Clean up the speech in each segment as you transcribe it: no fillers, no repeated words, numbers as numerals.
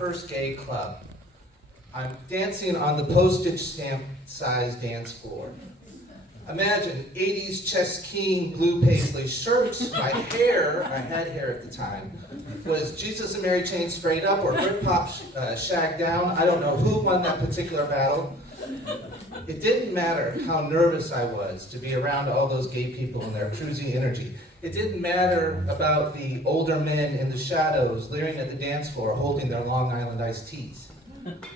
first gay club. I'm dancing on the postage stamp size dance floor. Imagine 80s chess-keen blue paisley shirts. My hair, I had hair at the time, was Jesus and Mary Chain straight up or Britpop shag down. I don't know who won that particular battle. It didn't matter how nervous I was to be around all those gay people and their cruisy energy. It didn't matter about the older men in the shadows leering at the dance floor holding their Long Island iced teas.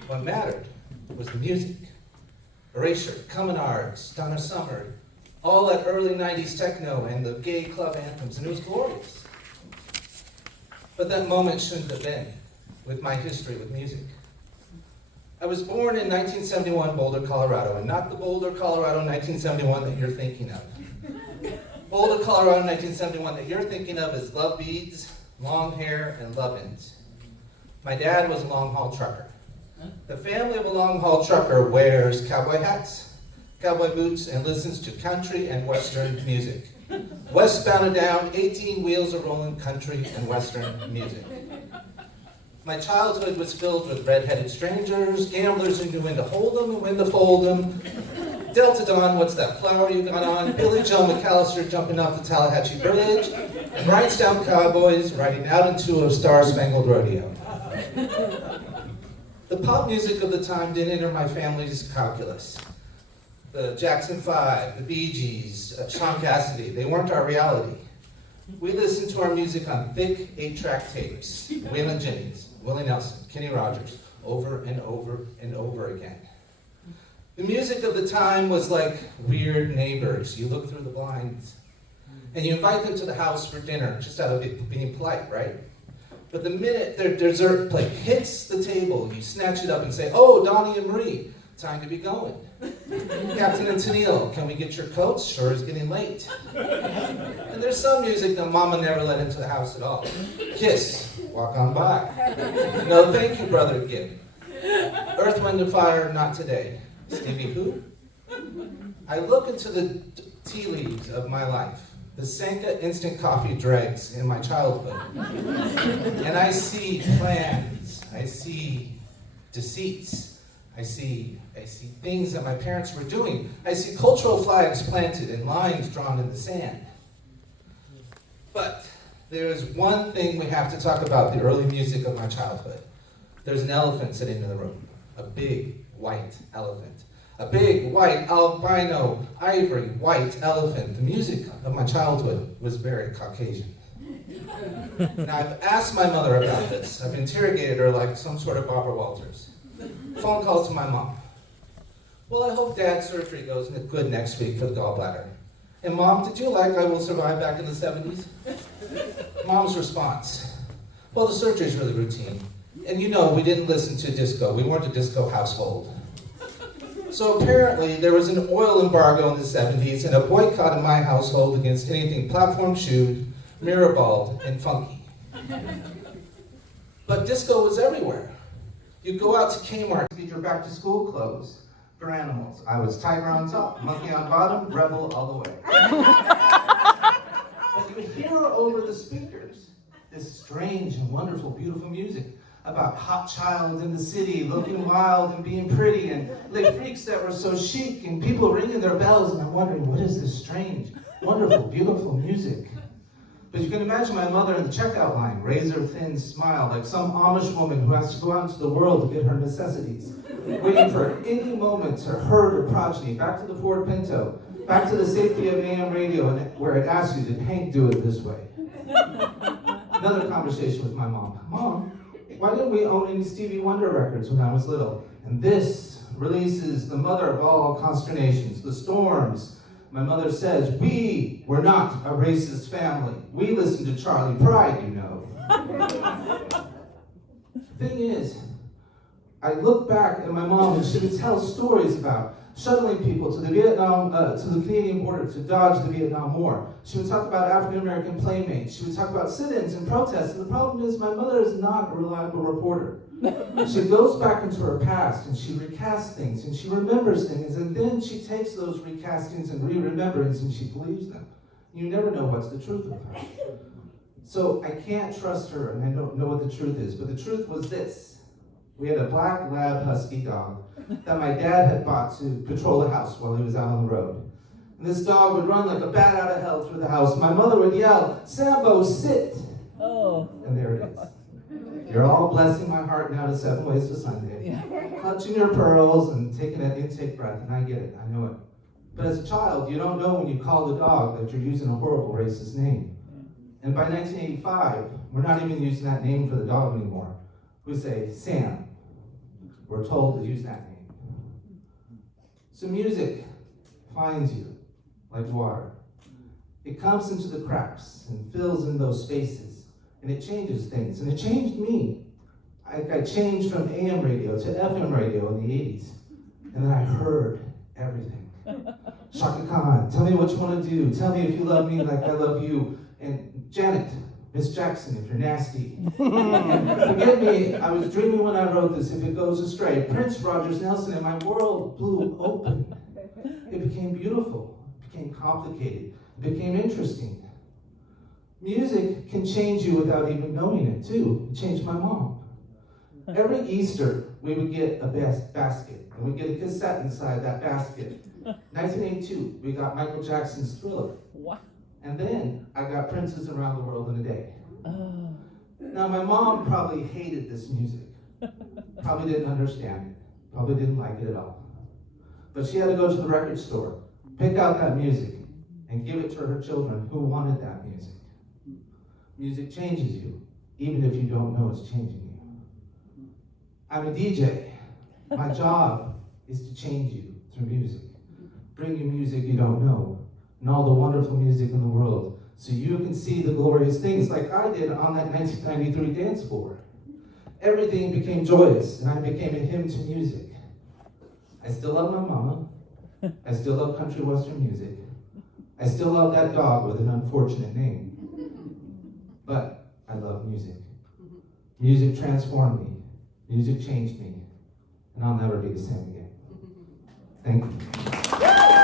What mattered was the music. Erasure, Communards, Donna Summer, all that early 90s techno and the gay club anthems, and it was glorious. But that moment shouldn't have been with my history with music. I was born in 1971, Boulder, Colorado, and not the Boulder, Colorado 1971 that you're thinking of. Boulder, Colorado 1971 that you're thinking of is love beads, long hair, and love-ins. My dad was a long-haul trucker. The family of a long-haul trucker wears cowboy hats, cowboy boots, and listens to country and western music. Westbound and down, 18 wheels of rolling country and western music. My childhood was filled with red-headed strangers, gamblers who knew when to hold them and when to fold them. Delta Dawn, what's that flower you got on? Billy Joe McAllister jumping off the Tallahatchie Bridge, and rhinestone cowboys riding out into a star-spangled rodeo. The pop music of the time didn't enter my family's calculus. The Jackson 5, the Bee Gees, Sean Cassidy, they weren't our reality. We listened to our music on thick 8-track tapes, Waylon Jennings, Willie Nelson, Kenny Rogers, over and over and over again. The music of the time was like weird neighbors. You look through the blinds, and you invite them to the house for dinner, just out of being polite, right? But the minute their dessert plate hits the table, you snatch it up and say, "Oh, Donnie and Marie, time to be going." "Captain and Tennille, can we get your coats? Sure is getting late." And there's some music that Mama never let into the house at all. Kiss, Walk On By. No thank you, Brother Gibb. Earth, Wind and Fire, Not Today. Stevie who? I look into the tea leaves of my life, the Sanka instant coffee dregs in my childhood, and I see plans, I see deceits, I see things that my parents were doing. I see cultural flags planted and lines drawn in the sand. But there is one thing we have to talk about the early music of my childhood. There's an elephant sitting in the room, a big white elephant. A big, white, albino, ivory, white elephant. The music of my childhood was very Caucasian. Now, I've asked my mother about this. I've interrogated her like some sort of Barbara Walters. Phone call to my mom. "Well, I hope Dad's surgery goes good next week for the gallbladder." "And Mom, did you like I Will Survive back in the 70s? Mom's response: "Well, the surgery's really routine. And you know, we didn't listen to disco. We weren't a disco household." So apparently there was an oil embargo in the 70s and a boycott in my household against anything platform-shoed, mirrorballed, and funky. But disco was everywhere. You'd go out to Kmart to get your back-to-school clothes for animals. I was tiger on top, monkey on bottom, rebel all the way. But you would hear over the speakers this strange and wonderful, beautiful music about hot child in the city, looking wild and being pretty, and like freaks that were so chic, and people ringing their bells, and I'm wondering, what is this strange, wonderful, beautiful music? But you can imagine my mother in the checkout line, razor-thin smile, like some Amish woman who has to go out into the world to get her necessities, waiting for any moment to herd her progeny back to the Ford Pinto, back to the safety of AM radio, and where it asks you, did Hank do it this way? Another conversation with my mom. "Mom, why didn't we own any Stevie Wonder records when I was little?" And this releases the mother of all consternations, the storms. My mother says, "We were not a racist family. We listened to Charlie Pride, you know." The thing is, I look back at my mom and she would tell stories about shuttling people to the Canadian border to dodge the Vietnam War. She would talk about African-American playmates. She would talk about sit-ins and protests. And the problem is my mother is not a reliable reporter. She goes back into her past and she recasts things and she remembers things, and then she takes those recastings and re-rememberings and she believes them. You never know what's the truth with her. So I can't trust her, and I don't know what the truth is, but the truth was this. We had a black lab husky dog that my dad had bought to patrol the house while he was out on the road. And this dog would run like a bat out of hell through the house. My mother would yell, "Sambo, sit!" Oh. And there it is. You're all blessing my heart now to 7 Ways to Sunday. Clutching your pearls and taking an intake breath, and I get it, I know it. But as a child, you don't know when you call the dog that you're using a horrible racist name. And by 1985, we're not even using that name for the dog anymore. We say, Sam. We're told to use that name. So music finds you like water. It comes into the cracks and fills in those spaces, and it changes things. And it changed me. I changed from AM radio to FM radio in the 80s, and then I heard everything. Shaka Khan, tell me what you want to do. Tell me if you love me like I love you. And Janet, Miss Jackson, if you're nasty. Forgive me, I was dreaming when I wrote this, if it goes astray. Prince, Rogers, Nelson, and my world blew open. It became beautiful, it became complicated, it became interesting. Music can change you without even knowing it, too. It changed my mom. Every Easter, we would get a basket, and we'd get a cassette inside that basket. 1982, we got Michael Jackson's Thriller. What? And then I got Prince's Around the World in a Day. Oh. Now, my mom probably hated this music. Probably didn't understand it. Probably didn't like it at all. But she had to go to the record store, pick out that music, and give it to her children who wanted that music. Music changes you, even if you don't know it's changing you. I'm a DJ. My job is to change you through music. Bring you music you don't know, and all the wonderful music in the world, so you can see the glorious things like I did on that 1993 dance floor. Everything became joyous, and I became a hymn to music. I still love my mama. I still love country western music. I still love that dog with an unfortunate name. But I love music. Music transformed me. Music changed me. And I'll never be the same again. Thank you.